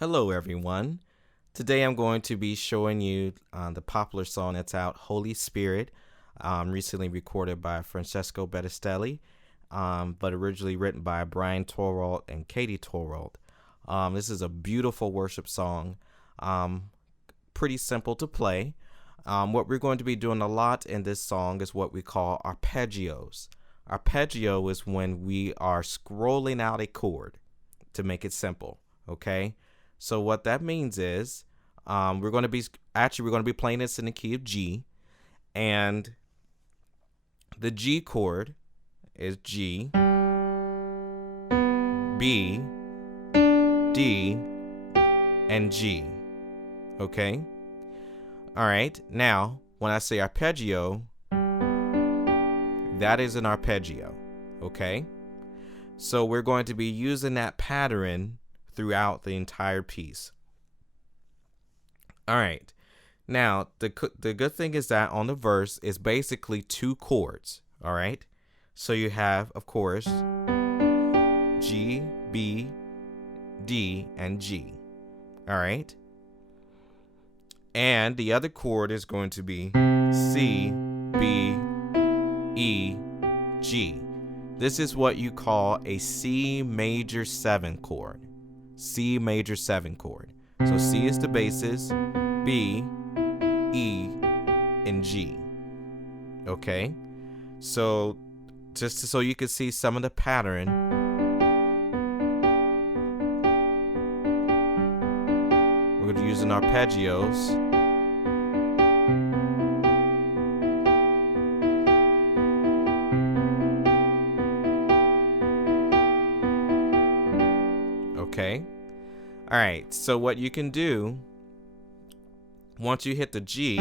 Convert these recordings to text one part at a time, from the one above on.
Hello, everyone. Today I'm going to be showing you the popular song that's out, Holy Spirit, recently recorded by Francesa Battistelli, but originally written by Bryan Torwalt and Katie Torwalt. This is a beautiful worship song, pretty simple to play. What we're going to be doing a lot in this song is what we call arpeggios. Arpeggio is when we are scrolling out a chord, to make it simple, okay? So what that means is we're going to be playing this in the key of G, and the G chord is G, B, D, and G. Okay? All right. Now, when I say arpeggio, that is an arpeggio. Okay? So we're going to be using that pattern throughout the entire piece. All right. Now, the good thing is that on the verse is basically two chords. All right. So you have, of course, G, B, D, and G. All right. And the other chord is going to be C, B, E, G. This is what you call a C major 7 chord. C major 7 chord. So C is the basis, B, E, and G. Okay? So just so you can see some of the pattern, we're going to be using arpeggios. Okay. All right. So what you can do, once you hit the G, you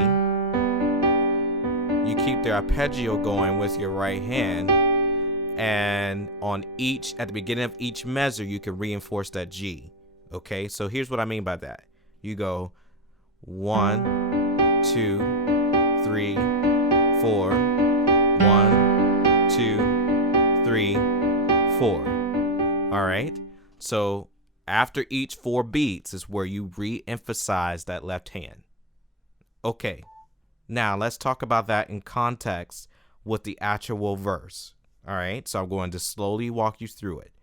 keep the arpeggio going with your right hand, and at the beginning of each measure, you can reinforce that G. Okay. So here's what I mean by that. You go 1, 2, 3, 4. 1, 2, 3, 4. All right. So after each 4 beats is where you re-emphasize that left hand. Okay, now let's talk about that in context with the actual verse. All right, so I'm going to slowly walk you through it.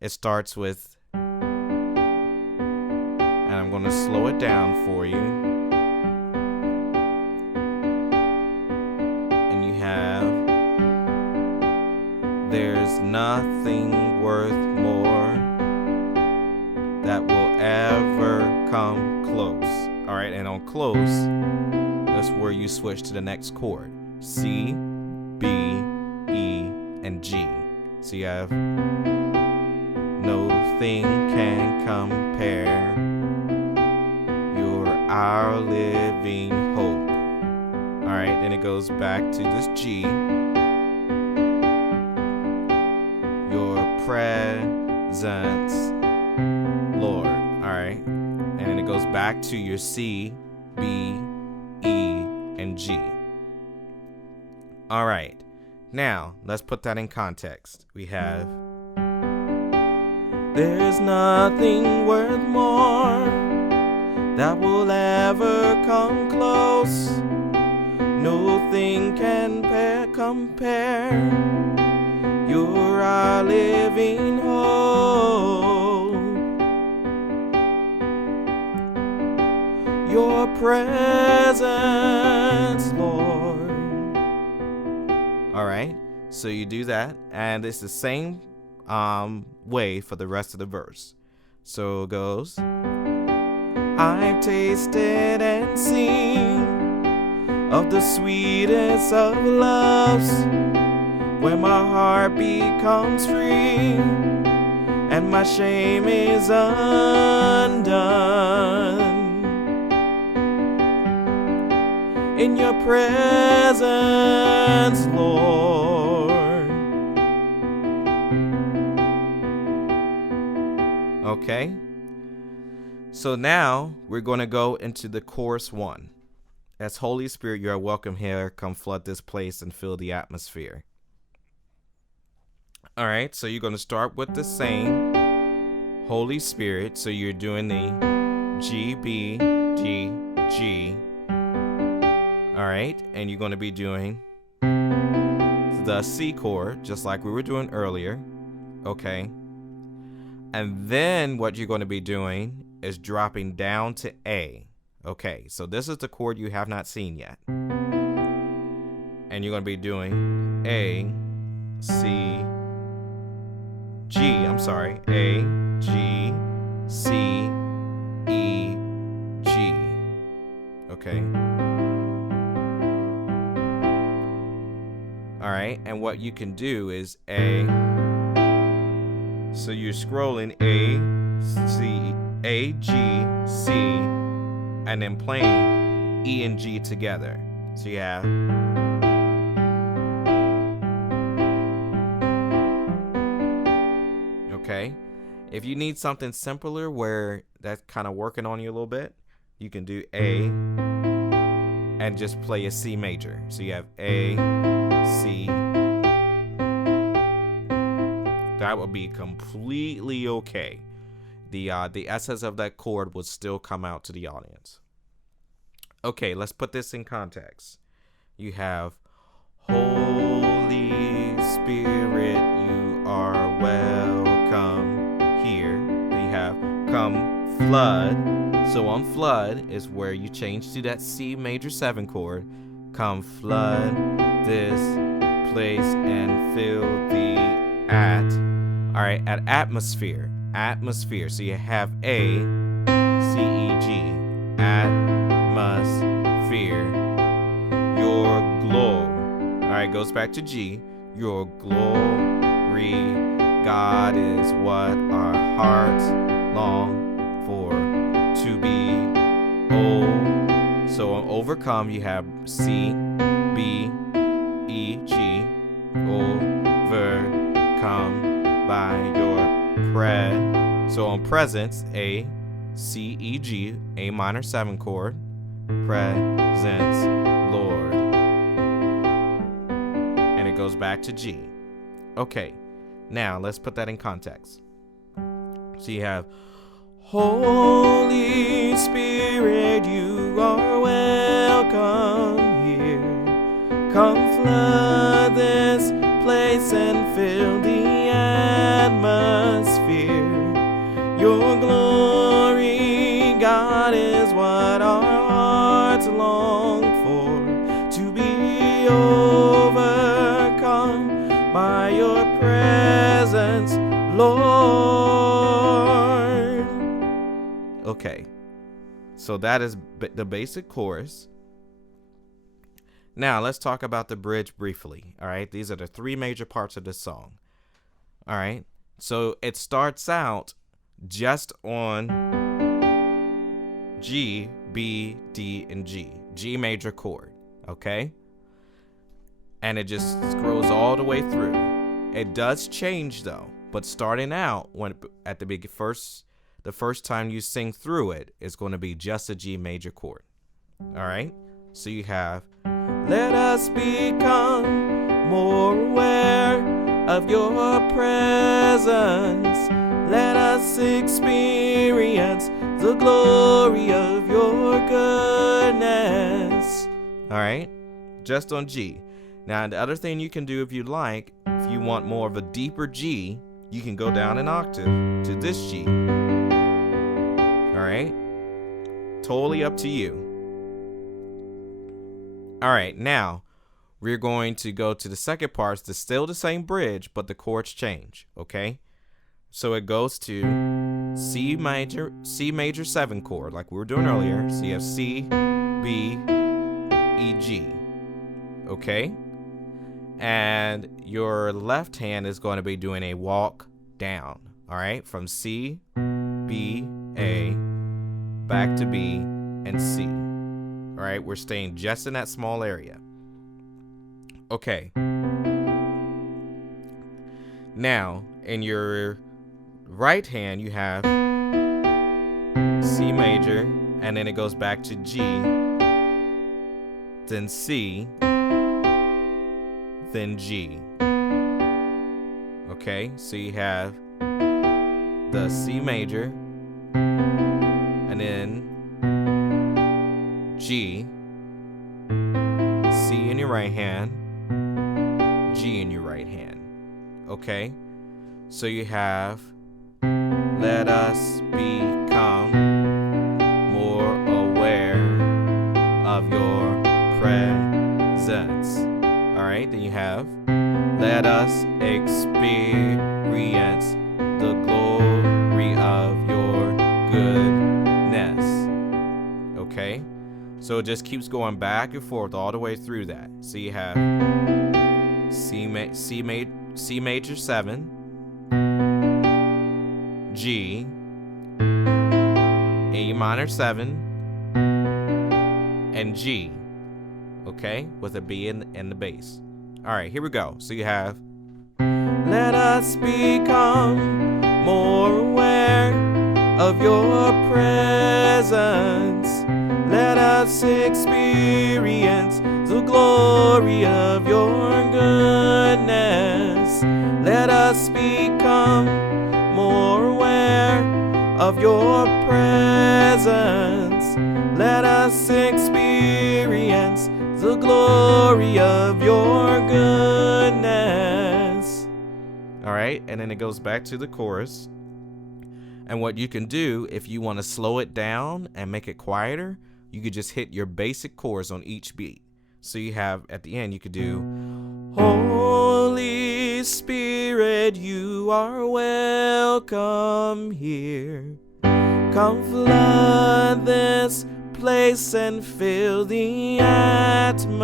It starts with, and I'm going to slow it down for you. And you have, there's nothing worth more that will ever come close. All right, and on close, that's where you switch to the next chord. C, B, E, and G. So you have, no thing can compare. You're our living hope. All right, then it goes back to this G. Your presence, Lord. All right. And then it goes back to your C, B, E, and G. All right. Now, let's put that in context. We have, there's nothing worth more that will ever come close. Nothing can compare. You're our living hope. Your presence, Lord. All right, so you do that, and it's the same way for the rest of the verse. So it goes, I've tasted and seen of the sweetest of loves, when my heart becomes free and my shame is undone. In your presence, Lord. Okay. So now we're going to go into the chorus 1. As Holy Spirit, you are welcome here. Come flood this place and fill the atmosphere. All right, so you're going to start with the same. Holy Spirit. So you're doing the G, B, D, G. All right. And you're going to be doing the C chord, just like we were doing earlier. Okay. And then what you're going to be doing is dropping down to A. Okay. So this is the chord you have not seen yet. And you're going to be doing A, C, G. I'm sorry. A, G, C, E, G. Okay. All right. And what you can do is A. So you're scrolling A, C, A, G, C, and then playing E and G together. So you have. Okay. If you need something simpler where that's kind of working on you a little bit, you can do A and just play a C major. So you have A, C. That would be completely okay. The essence of that chord would still come out to the audience. Okay, let's put this in context. You have Holy Spirit, you are welcome here. Then you have come flood. So on flood is where you change to that C major 7 chord. Come flood this place and fill the all right, at atmosphere. So you have A, C, E, G, atmosphere. Your glory. All right, goes back to G. Your glory, God, is what our hearts long for to be. Oh, so on overcome you have C, B, E, G, overcome by your so on presence, A, C, E, G, A minor 7 chord, presence, Lord. And it goes back to G. Okay, now let's put that in context. So you have Holy Spirit, you are welcome here. Come flood this place and fill the atmosphere. Your glory, God, is what our hearts long for, to be overcome by your presence, Lord. Okay, so that is the basic chorus. Now, let's talk about the bridge briefly, all right? These are the 3 major parts of the song, all right? So it starts out just on G, B, D, and G. G major chord, okay? And it just scrolls all the way through. It does change, though, but starting out, when at the first time you sing through it, it's going to be just a G major chord, all right? So you have, let us become more aware of your presence. Let us experience the glory of your goodness. All right, just on G. Now, the other thing you can do if you like, if you want more of a deeper G, you can go down an octave to this G. All right, totally up to you. All right, now we're going to go to the second part. It's still the same bridge, but the chords change, okay? So it goes to C major 7 chord, like we were doing earlier. So you have C, B, E, G, okay? And your left hand is going to be doing a walk down, all right? From C, B, A, back to B, and C. All right, we're staying just in that small area. Okay. Now, in your right hand, you have C major, and then it goes back to G, then C, then G. Okay, so you have the C major, and then G, C in your right hand, G in your right hand. Okay? So you have, let us become more aware of your presence. All right? Then you have, let us experience the glory of your goodness. Okay? So it just keeps going back and forth all the way through that. So you have C major 7, G, A minor 7, and G. Okay? With a B in the bass. All right, here we go. So you have, let us become more aware of your presence. Let us experience the glory of your goodness. Let us become more aware of your presence. Let us experience the glory of your goodness. All right, and then it goes back to the chorus. And what you can do, if you want to slow it down and make it quieter, you could just hit your basic chords on each beat. So you have, at the end, you could do, Holy Spirit, you are welcome here. Come flood this place and fill the atmosphere.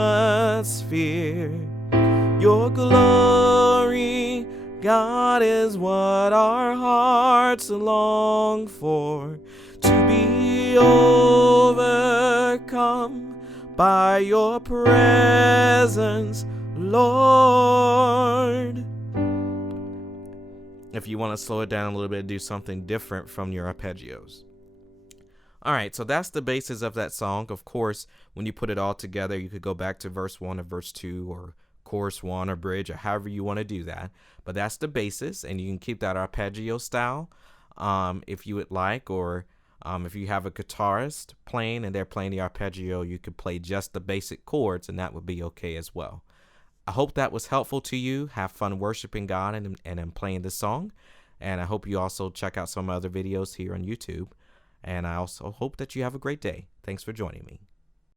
Your glory, God, is what our hearts long for, to be overcome by your presence, Lord. If you want to slow it down a little bit, do something different from your arpeggios. All right, so that's the basis of that song. Of course, when you put it all together, you could go back to verse 1 or verse 2 or chorus 1 or bridge or however you want to do that. But that's the basis, and you can keep that arpeggio style if you would like, or if you have a guitarist playing and they're playing the arpeggio, you could play just the basic chords, and that would be okay as well. I hope that was helpful to you. Have fun worshiping God and playing this song. And I hope you also check out some other videos here on YouTube. And I also hope that you have a great day. Thanks for joining me.